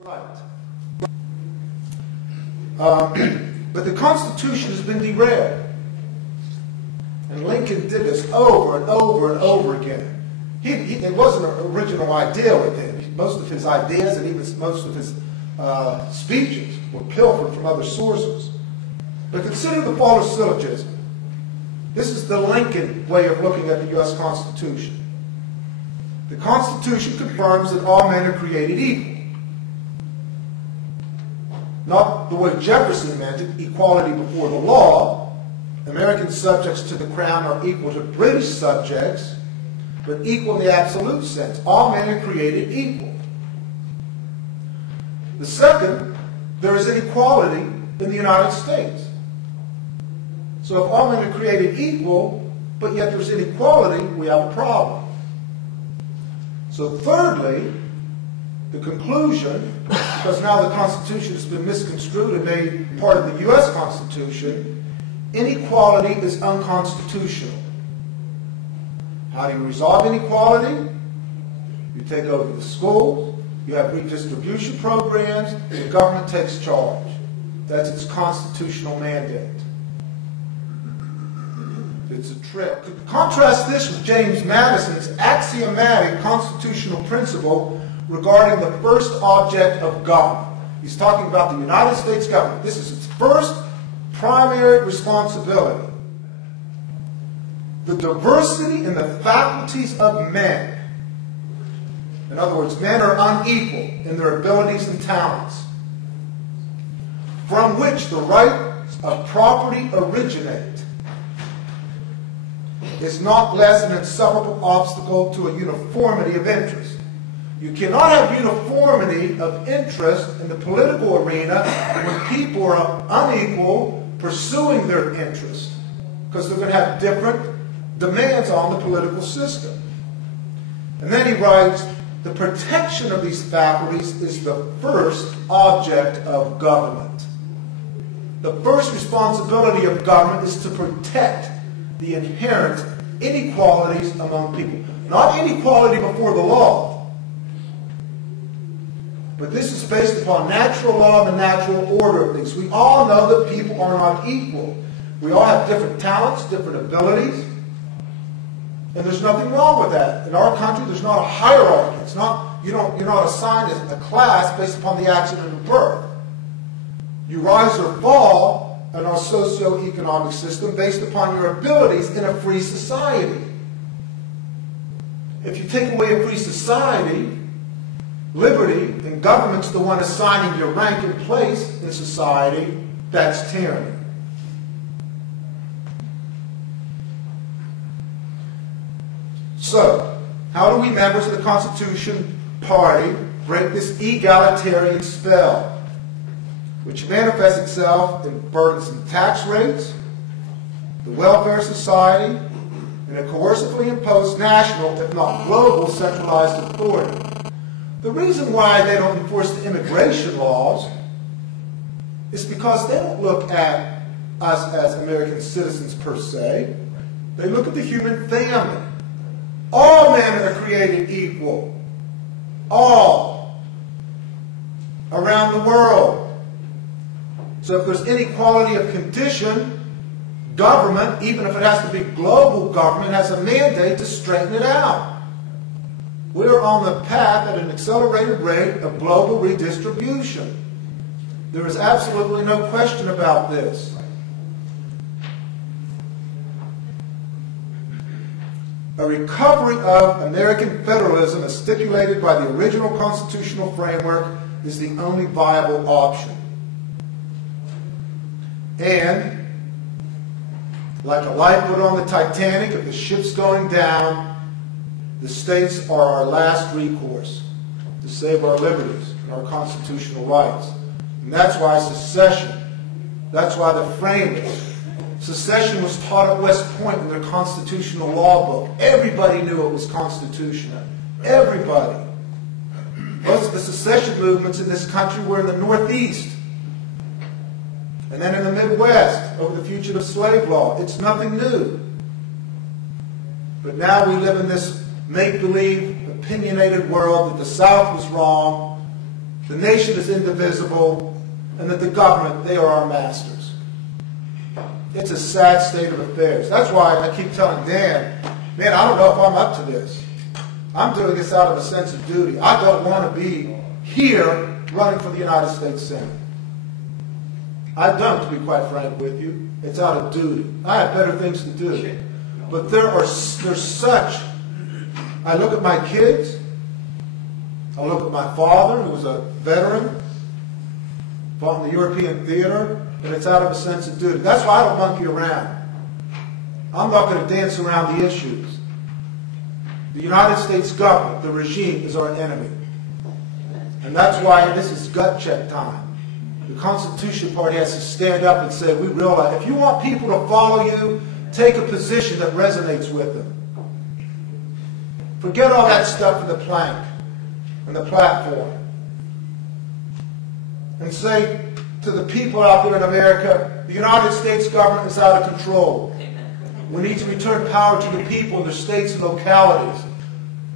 Right. But the Constitution has been derailed. And Lincoln did this over and over and over again. It wasn't an original idea with him. Most of his ideas and even most of his speeches were pilfered from other sources. But consider the fall of syllogism. This is the Lincoln way of looking at the U.S. Constitution. The Constitution confirms that all men are created equal. Not the way Jefferson meant it, equality before the law. American subjects to the crown are equal to British subjects, but equal in the absolute sense. All men are created equal. The second, there is inequality in the United States. So if all men are created equal, but yet there's inequality, we have a problem. So thirdly, the conclusion, because now the Constitution has been misconstrued and made part of the U.S. Constitution, inequality is unconstitutional. How do you resolve inequality? You take over the schools, you have redistribution programs, and the government takes charge. That's its constitutional mandate. It's a trick. Contrast this with James Madison's axiomatic constitutional principle regarding the first object of government. He's talking about the United States government. This is its first primary responsibility. The diversity in the faculties of men. In other words, men are unequal in their abilities and talents, from which the rights of property originate, is not less an insuperable obstacle to a uniformity of interest. You cannot have uniformity of interest in the political arena when people are unequal pursuing their interest, because they're going to have different demands on the political system. And then he writes, the protection of these faculties is the first object of government. The first responsibility of government is to protect the inherent inequalities among people. Not inequality before the law, but this is based upon natural law and the natural order of things. We all know that people are not equal. We all have different talents, different abilities, and there's nothing wrong with that. In our country, there's not a hierarchy. It's not, you're not assigned a class based upon the accident of birth. You rise or fall in our socio-economic system based upon your abilities in a free society. If you take away a free society, liberty, and government's the one assigning your rank and place in society, that's tyranny. So, how do we members of the Constitution Party break this egalitarian spell, which manifests itself in burdensome tax rates, the welfare society, and a coercively imposed national, if not global, centralized authority? The reason why they don't enforce the immigration laws is because they don't look at us as American citizens per se. They look at the human family. All men are created equal. All. Around the world. So if there's inequality of condition, government, even if it has to be global government, has a mandate to straighten it out. We're on the path at an accelerated rate of global redistribution. There is absolutely no question about this. A recovery of American federalism as stipulated by the original constitutional framework is the only viable option. And, like a lifeboat on the Titanic, if the ship's going down, the states are our last recourse to save our liberties and our constitutional rights. And that's why secession, that's why the framers, secession was taught at West Point in their constitutional law book. Everybody knew it was constitutional. Everybody. Most of the secession movements in this country were in the Northeast. And then in the Midwest, over the fugitive slave law. It's nothing new. But now we live in this make-believe, opinionated world that the South was wrong the nation is indivisible, and that the government, they are our masters. It's a sad state of affairs. That's why I keep telling Dan, man, I don't know if I'm up to this. I'm doing this out of a sense of duty. I don't want to be here running for the United States Senate. I don't, to be quite frank with you. It's out of duty. I have better things to do. But there's such... I look at my kids. I look at my father, who was a veteran, fought in the European theater, and it's out of a sense of duty. That's why I don't monkey around. I'm not going to dance around the issues. The United States government, the regime, is our enemy. And that's why this is gut check time. The Constitution Party has to stand up and say, we realize, if you want people to follow you, take a position that resonates with them. Forget all that stuff in the plank and the platform. And say to the people out there in America, the United States government is out of control. We need to return power to the people in their states and localities.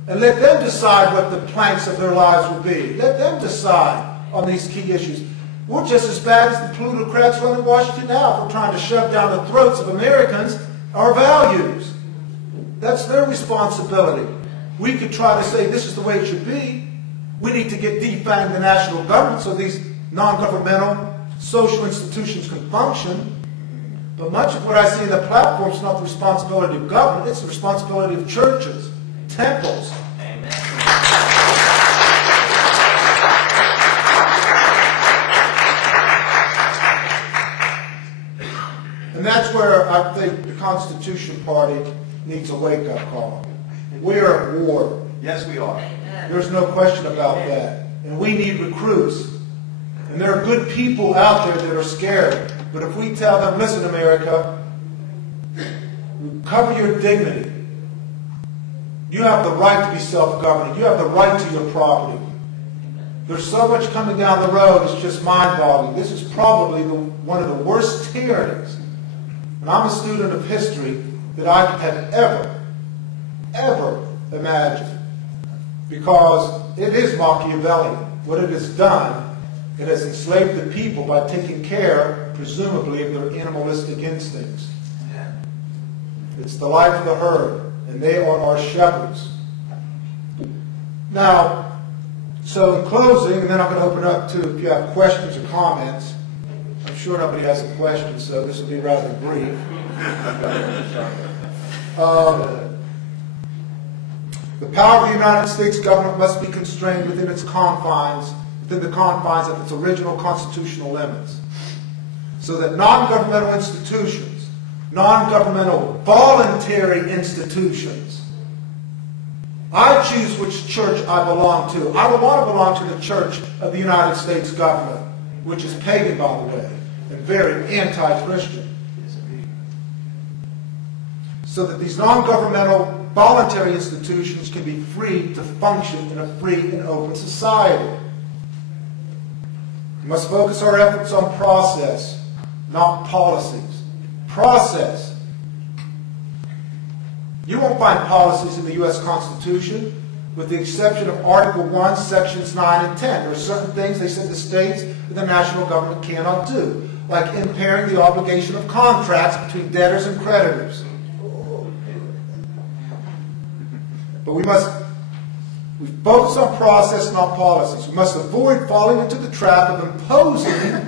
And let them decide what the planks of their lives will be. Let them decide on these key issues. We're just as bad as the plutocrats running Washington now if we're trying to shove down the throats of Americans our values. That's their responsibility. We could try to say this is the way it should be. We need to get defang the national government so these non-governmental social institutions can function. But much of what I see in the platform is not the responsibility of government, it's the responsibility of churches, temples. Amen. And that's where I think the Constitution Party needs a wake-up call. We are at war. Yes, we are. There's no question about that. And we need recruits. And there are good people out there that are scared. But if we tell them, listen, America, cover your dignity. You have the right to be self-governing. You have the right to your property. There's so much coming down the road, it's just mind-boggling. This is probably one of the worst tyrannies. And I'm a student of history that I have ever imagined. Because it is Machiavellian. What it has done, it has enslaved the people by taking care, presumably, of their animalistic instincts. It's the life of the herd, and they are our shepherds. Now, so in closing, and then I'm going to open up to if you have questions or comments. I'm sure nobody has a question, so this will be rather brief. The power of the United States government must be constrained within its confines, within the confines of its original constitutional limits, so that non-governmental institutions, non-governmental voluntary institutions, I choose which church I belong to. I don't want to belong to the church of the United States government, which is pagan, by the way, and very anti-Christian. So that these non-governmental voluntary institutions can be free to function in a free and open society. We must focus our efforts on process, not policies. Process. You won't find policies in the U.S. Constitution, with the exception of Article 1, Sections 9 and 10. There are certain things they said the states and the national government cannot do, like impairing the obligation of contracts between debtors and creditors. But we focus on process, not policies. We must avoid falling into the trap of imposing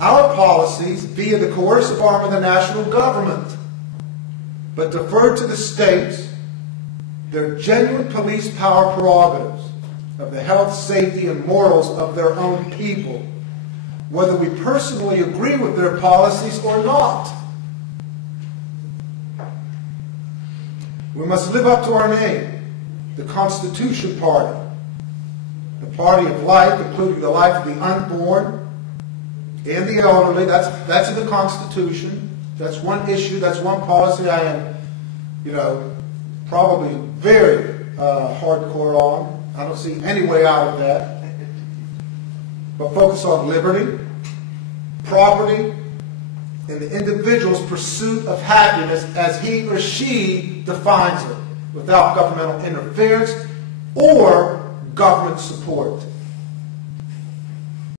our policies via the coercive arm of the national government, but defer to the states their genuine police power prerogatives of the health, safety, and morals of their own people, whether we personally agree with their policies or not. We must live up to our name, the Constitution Party, the party of life, including the life of the unborn and the elderly. That's in the Constitution. That's one issue. That's one policy I am, probably very hardcore on. I don't see any way out of that. But focus on liberty, property, and the individual's pursuit of happiness as he or she defines it, without governmental interference or government support.